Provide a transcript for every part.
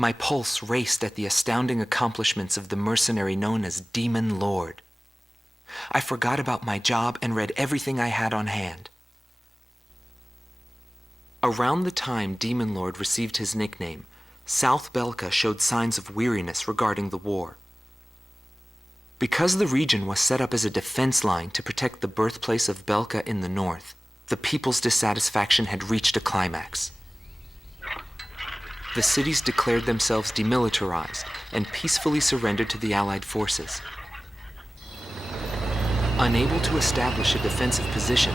My pulse raced at the astounding accomplishments of the mercenary known as Demon Lord. I forgot about my job and read everything I had on hand. Around the time Demon Lord received his nickname, South Belka showed signs of weariness regarding the war. Because the region was set up as a defense line to protect the birthplace of Belka in the north, the people's dissatisfaction had reached a climax. The cities declared themselves demilitarized and peacefully surrendered to the Allied forces. Unable to establish a defensive position,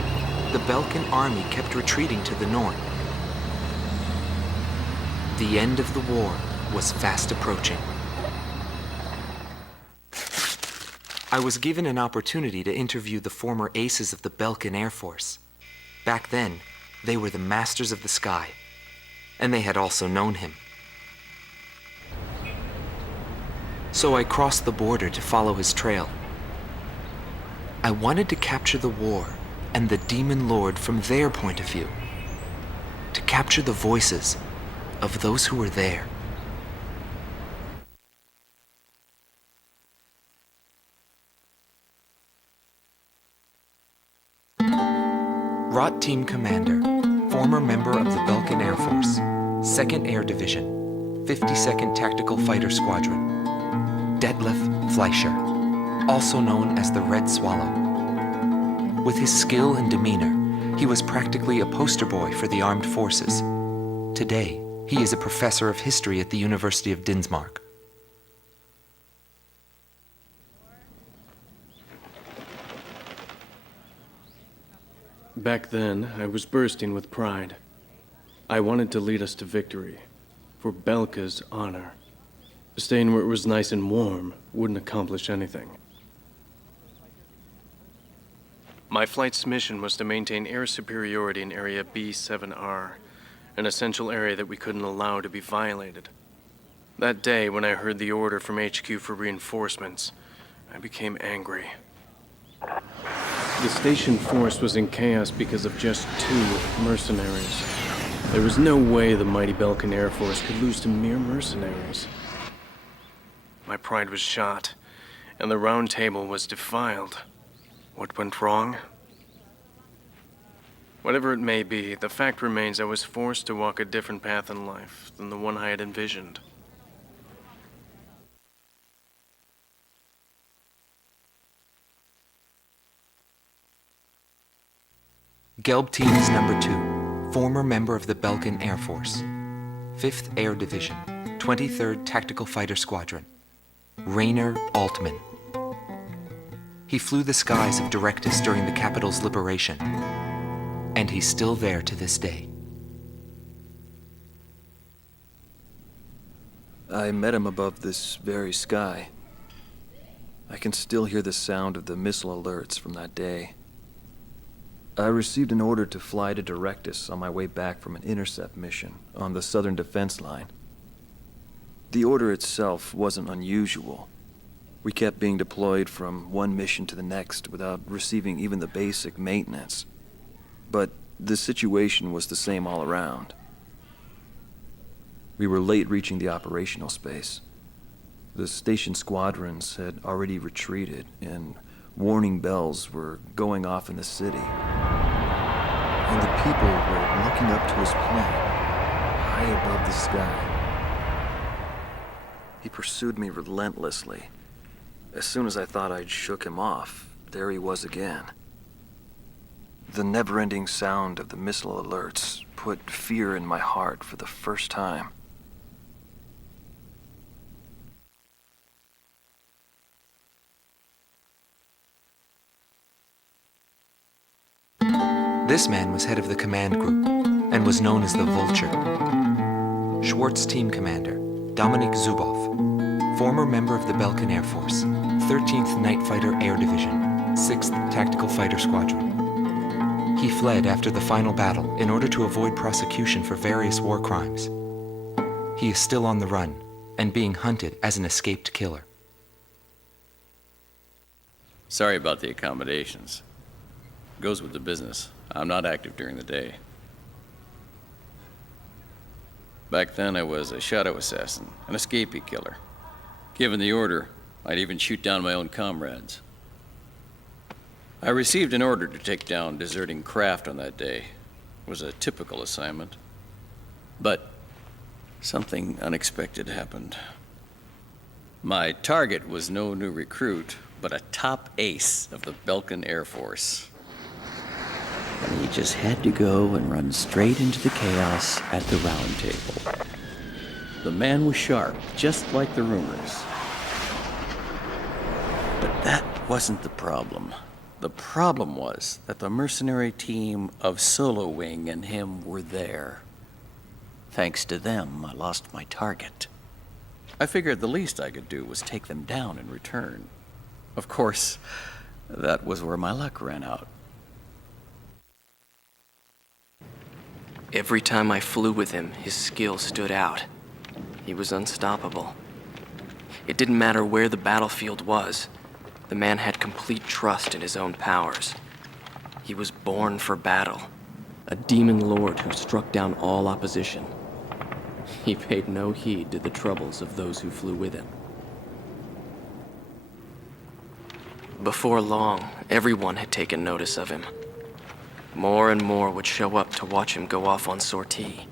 the Belkan army kept retreating to the north. The end of the war was fast approaching. I was given an opportunity to interview the former aces of the Belkan Air Force. Back then, they were the masters of the sky, and they had also known him. So I crossed the border to follow his trail. I wanted to capture the war and the Demon Lord from their point of view, to capture the voices of those who were there. Rot Team Commander, former member of the Belkan Air Force, 2nd Air Division, 52nd Tactical Fighter Squadron, Detlef Fleischer, also known as the Red Swallow. With his skill and demeanor, he was practically a poster boy for the armed forces. Today, he is a professor of history at the University of Dinsmark. Back then, I was bursting with pride. I wanted to lead us to victory, for Belka's honor. Staying where it was nice and warm wouldn't accomplish anything. My flight's mission was to maintain air superiority in Area B7R, an essential area that we couldn't allow to be violated. That day, when I heard the order from HQ for reinforcements, I became angry. The station force was in chaos because of just 2 mercenaries. There was no way the mighty Belkan Air Force could lose to mere mercenaries. My pride was shot, and the round table was defiled. What went wrong? Whatever it may be, the fact remains I was forced to walk a different path in life than the one I had envisioned. Gelb Teams Number 2, former member of the Belkan Air Force, 5th Air Division, 23rd Tactical Fighter Squadron, Rainer Altman. He flew the skies of Directus during the capital's liberation, and he's still there to this day. I met him above this very sky. I can still hear the sound of the missile alerts from that day. I received an order to fly to Directus on my way back from an intercept mission on the southern defense line. The order itself wasn't unusual. We kept being deployed from one mission to the next without receiving even the basic maintenance. But the situation was the same all around. We were late reaching the operational space. The station squadrons had already retreated, and warning bells were going off in the city. And the people were looking up to his plane, high above the sky. He pursued me relentlessly. As soon as I thought I'd shook him off, there he was again. The never-ending sound of the missile alerts put fear in my heart for the first time. This man was head of the command group and was known as the Vulture. Schwartz Team Commander, Dominik Zubov, former member of the Belkan Air Force, 13th Night Fighter Air Division, 6th Tactical Fighter Squadron. He fled after the final battle in order to avoid prosecution for various war crimes. He is still on the run and being hunted as an escaped killer. Sorry about the accommodations. Goes with the business. I'm not active during the day. Back then, I was a shadow assassin, an escapee killer. Given the order, I'd even shoot down my own comrades. I received an order to take down deserting craft on that day. It was a typical assignment. But something unexpected happened. My target was no new recruit, but a top ace of the Belkan Air Force. And he just had to go and run straight into the chaos at the round table. The man was sharp, just like the rumors. But that wasn't the problem. The problem was that the mercenary team of Solo Wing and him were there. Thanks to them, I lost my target. I figured the least I could do was take them down in return. Of course, that was where my luck ran out. Every time I flew with him, his skill stood out. He was unstoppable. It didn't matter where the battlefield was. The man had complete trust in his own powers. He was born for battle, a demon lord who struck down all opposition. He paid no heed to the troubles of those who flew with him. Before long, everyone had taken notice of him. More and more would show up to watch him go off on sortie.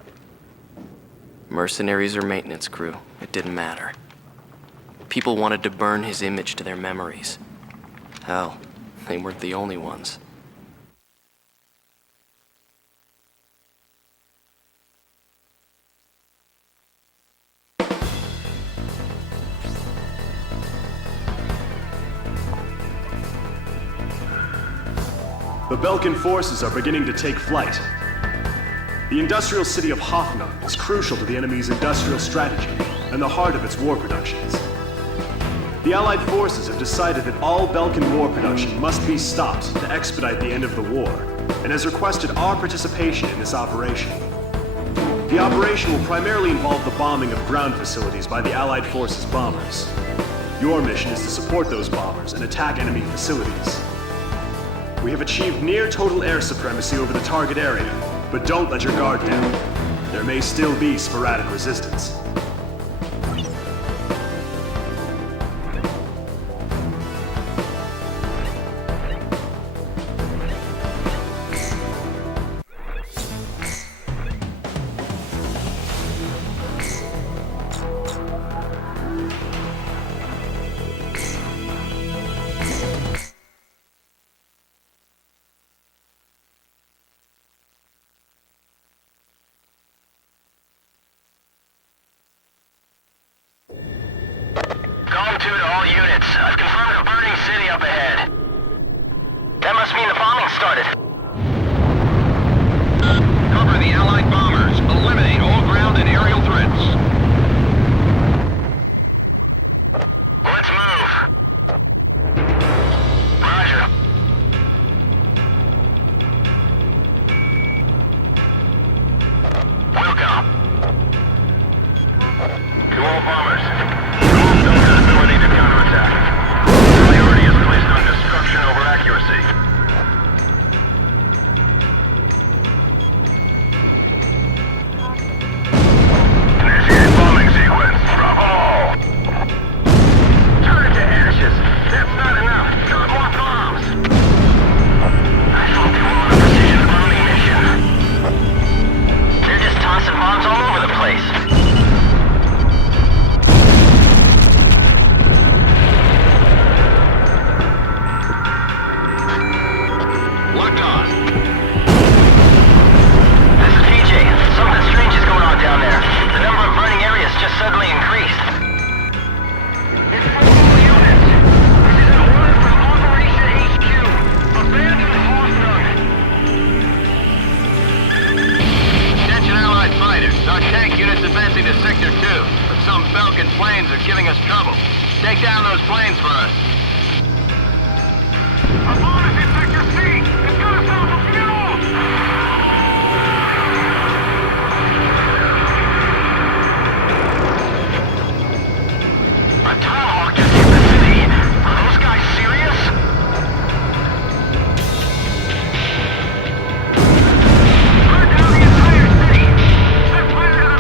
Mercenaries or maintenance crew, it didn't matter. People wanted to burn his image to their memories. Hell, they weren't the only ones. The Belkan forces are beginning to take flight. The industrial city of Hoffnung is crucial to the enemy's industrial strategy and the heart of its war productions. The Allied forces have decided that all Belkan war production must be stopped to expedite the end of the war, and has requested our participation in this operation. The operation will primarily involve the bombing of ground facilities by the Allied forces' bombers. Your mission is to support those bombers and attack enemy facilities. We have achieved near total air supremacy over the target area, but don't let your guard down. There may still be sporadic resistance.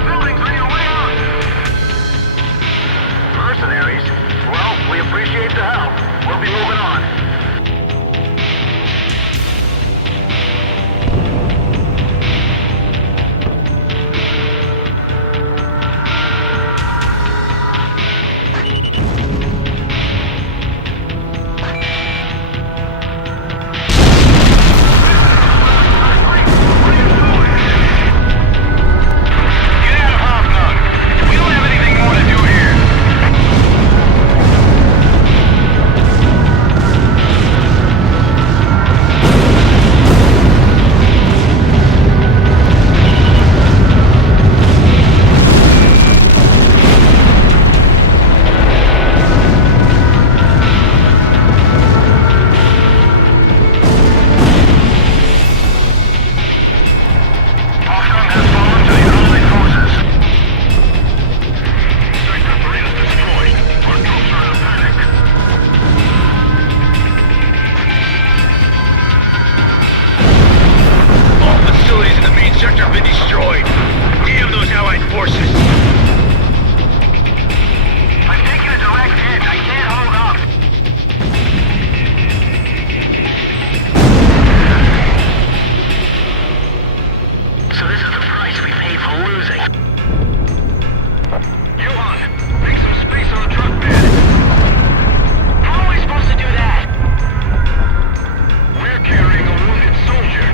Buildings have been destroyed. Damn those Allied forces! I'm taking a direct hit. I can't hold up. So this is the price we paid for losing. Johan, make some space on the truck bed. How am I supposed to do that? We're carrying a wounded soldier.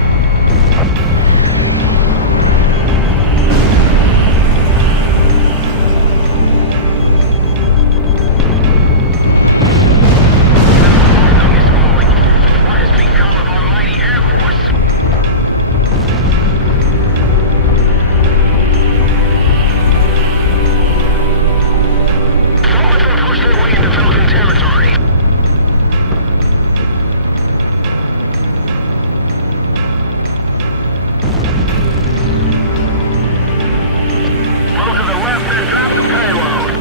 What has become of our mighty Air Force? Someone's gonna push their way into Belkan territory. Roll to the left and drop the payload.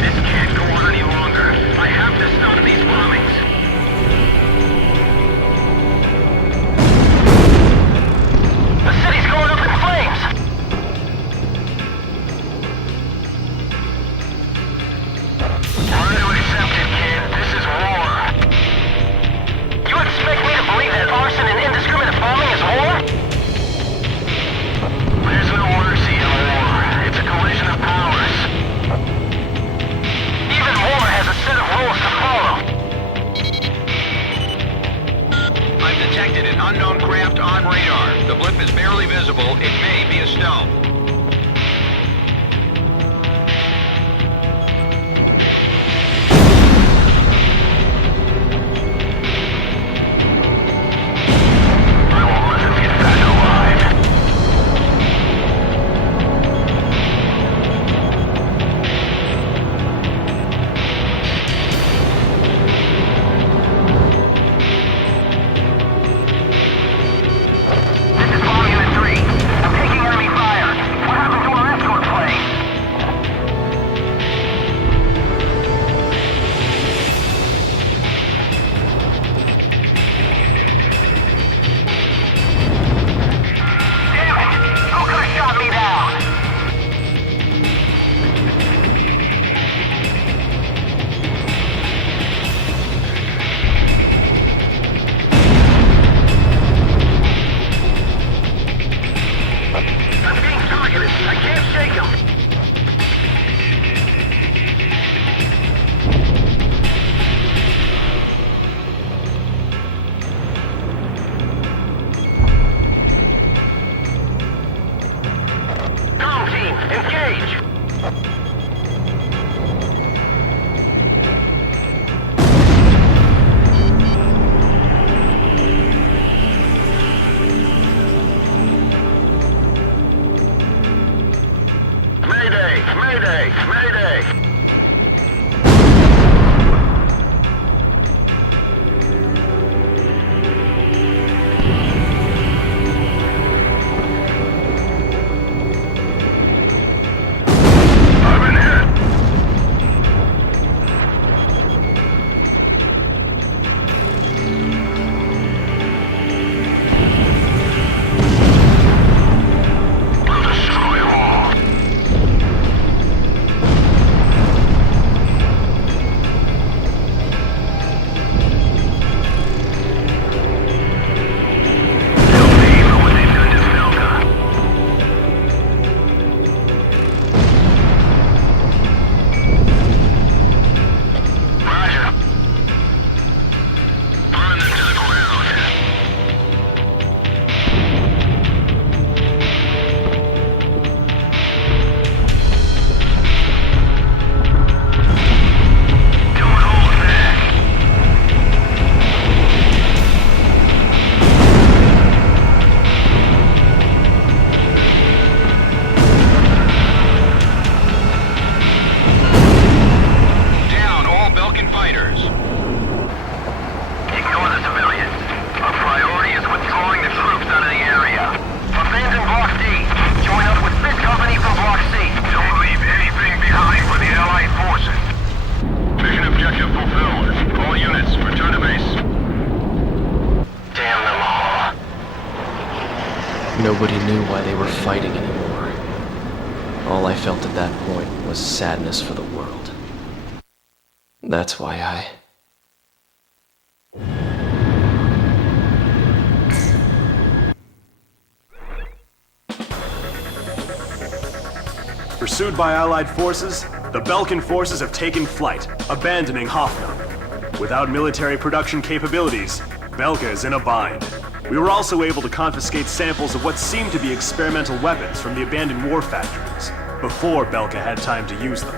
This can't go on any longer. I have to stop these bombings. The city's going up in flames! Try to accept it, kid. This is war. You expect me to believe that arson and indiscriminate bombing is war? There's no mercy in war. It's a collision of powers. Even war has a set of rules to follow. I've detected an unknown craft on radar. The blip is barely visible. It may be a stealth. I won't let them get back alive. This is Bomb Unit 3. I'm taking enemy fire. Nobody knew why they were fighting anymore. All I felt at that point was sadness for the world. That's why I... Pursued by Allied forces, the Belkan forces have taken flight, abandoning Hoffnung. Without military production capabilities, Belka is in a bind. We were also able to confiscate samples of what seemed to be experimental weapons from the abandoned war factories, before Belka had time to use them.